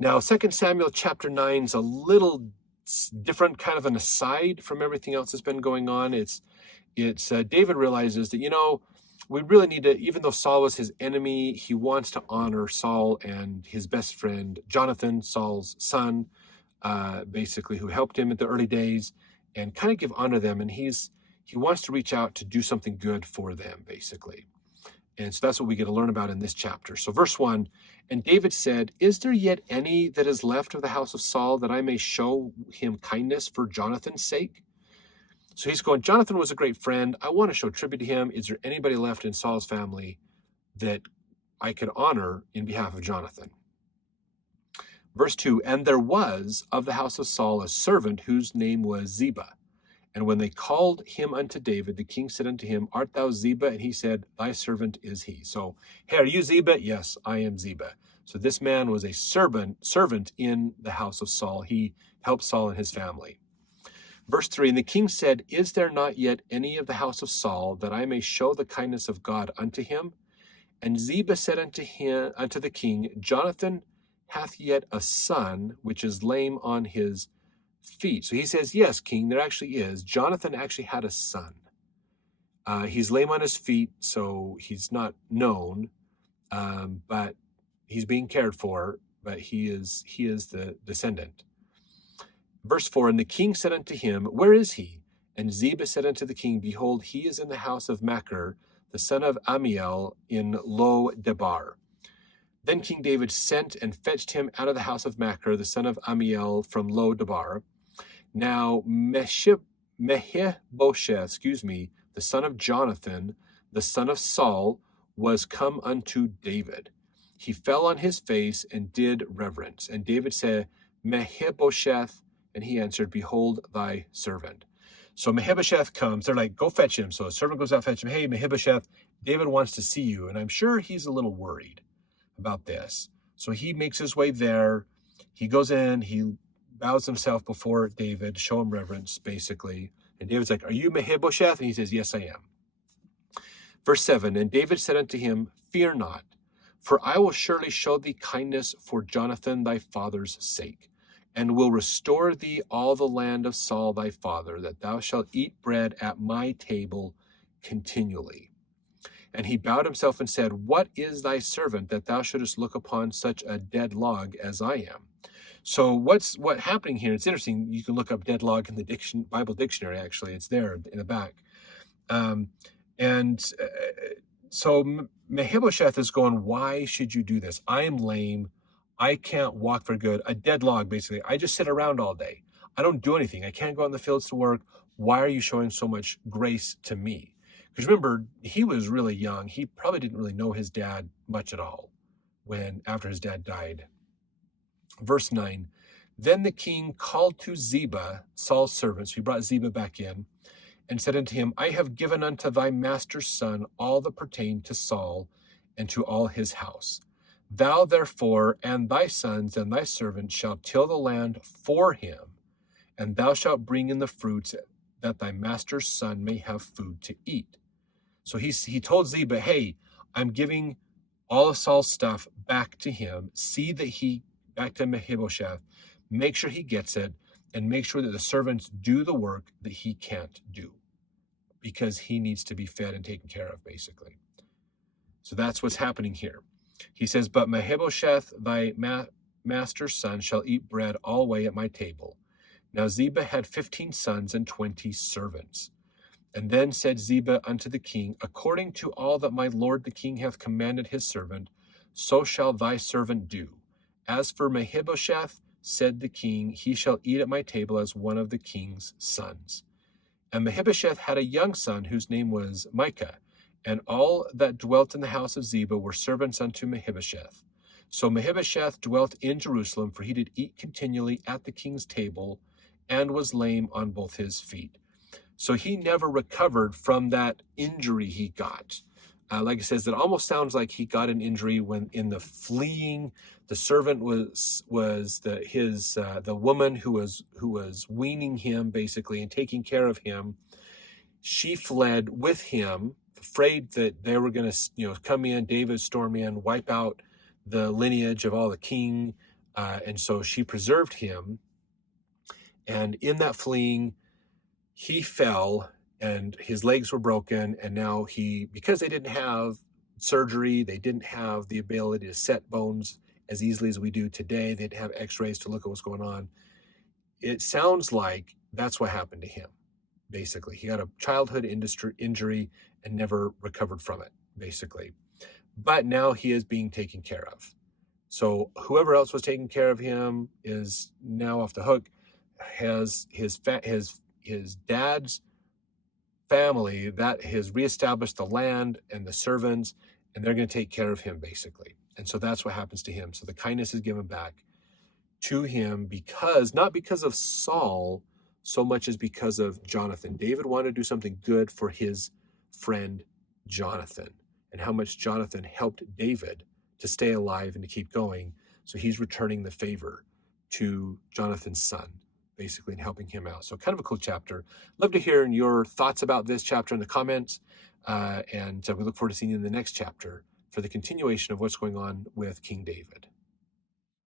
Now, 2 Samuel chapter 9 is a little different, kind of an aside from everything else that's been going on. It's David realizes that, we really need to, even though Saul was his enemy, he wants to honor Saul and his best friend, Jonathan, Saul's son, basically, who helped him at the early days, and kind of give honor to them. And he wants to reach out to do something good for them, basically. And so that's what we get to learn about in this chapter. So verse 1, and David said, is there yet any that is left of the house of Saul, that I may show him kindness for Jonathan's sake? So he's going, Jonathan was a great friend. I want to show tribute to him. Is there anybody left in Saul's family that I could honor in behalf of Jonathan? Verse 2, and there was of the house of Saul a servant whose name was Ziba. And when they called him unto David, the king said unto him, art thou Ziba? And he said, thy servant is he. So, hey, are you Ziba? Yes, I am Ziba. So this man was a servant in the house of Saul. He helped Saul and his family. Verse 3, and the king said, is there not yet any of the house of Saul, that I may show the kindness of God unto him? And Ziba said unto the king, Jonathan hath yet a son, which is lame on his feet. So he says, yes, king, there actually is. Jonathan actually had a son. He's lame on his feet, so he's not known, but he's being cared for, but he is the descendant. Verse 4, and the king said unto him, where is he? And Ziba said unto the king, behold, he is in the house of Machir, the son of Ammiel, in Lo Debar. Then King David sent and fetched him out of the house of Machir, the son of Ammiel, from Lo Debar. Now Mephibosheth, the son of Jonathan, the son of Saul, was come unto David. He fell on his face and did reverence. And David said, Mephibosheth, and he answered, behold thy servant. So Mephibosheth comes. They're like, go fetch him. So a servant goes out, fetch him. Hey, Mephibosheth, David wants to see you. And I'm sure he's a little worried about this. So he makes his way there. He goes in, he bows himself before David, show him reverence, basically. And David's like, are you Mephibosheth? And he says, yes, I am. Verse 7, and David said unto him, fear not, for I will surely show thee kindness for Jonathan thy father's sake, and will restore thee all the land of Saul thy father, that thou shalt eat bread at my table continually. And he bowed himself and said, what is thy servant, that thou shouldest look upon such a dead log as I am? So what's happening here? It's interesting. You can look up dead log in the Bible dictionary, actually. It's there in the back. So Mephibosheth is going, why should you do this? I am lame. I can't walk for good. A dead log, basically. I just sit around all day. I don't do anything. I can't go out in the fields to work. Why are you showing so much grace to me? Because remember, he was really young. He probably didn't really know his dad much at all after his dad died. Verse 9, then the king called to Ziba, Saul's servant. So he brought Ziba back in and said unto him, I have given unto thy master's son all that pertain to Saul and to all his house. Thou therefore and thy sons and thy servants shall till the land for him, and thou shalt bring in the fruits, that thy master's son may have food to eat. So he told Ziba, hey, I'm giving all of Saul's stuff back to him. See that back to Mephibosheth, make sure he gets it, and make sure that the servants do the work that he can't do, because he needs to be fed and taken care of, basically. So that's what's happening here. He says, but Mephibosheth, thy master's son, shall eat bread alway at my table. Now Ziba had 15 sons and 20 servants. And then said Ziba unto the king, according to all that my lord the king hath commanded his servant, so shall thy servant do. As for Mephibosheth, said the king, he shall eat at my table as one of the king's sons. And Mephibosheth had a young son whose name was Micah, and all that dwelt in the house of Ziba were servants unto Mephibosheth. So Mephibosheth dwelt in Jerusalem, for he did eat continually at the king's table, and was lame on both his feet. So he never recovered from that injury he got. Like it says, it almost sounds like he got an injury when in the fleeing, the servant was the woman who was weaning him, basically, and taking care of him. She fled with him, afraid that they were going to come in, David storm in, wipe out the lineage of all the king And so she preserved him. And in that fleeing, he fell and his legs were broken. And now because they didn't have surgery, they didn't have the ability to set bones as easily as we do today. They didn't have x-rays to look at what's going on. It sounds like that's what happened to him. Basically, he got a childhood injury and never recovered from it, basically. But now he is being taken care of. So whoever else was taking care of him is now off the hook. Has his dad's family that has reestablished the land and the servants, and they're going to take care of him, basically. And so that's what happens to him. So the kindness is given back to him, not because of Saul so much as because of Jonathan. David wanted to do something good for his friend Jonathan, and how much Jonathan helped David to stay alive and to keep going. So he's returning the favor to Jonathan's son, basically, and helping him out. So kind of a cool chapter. Love to hear your thoughts about this chapter in the comments. And we look forward to seeing you in the next chapter for the continuation of what's going on with King David.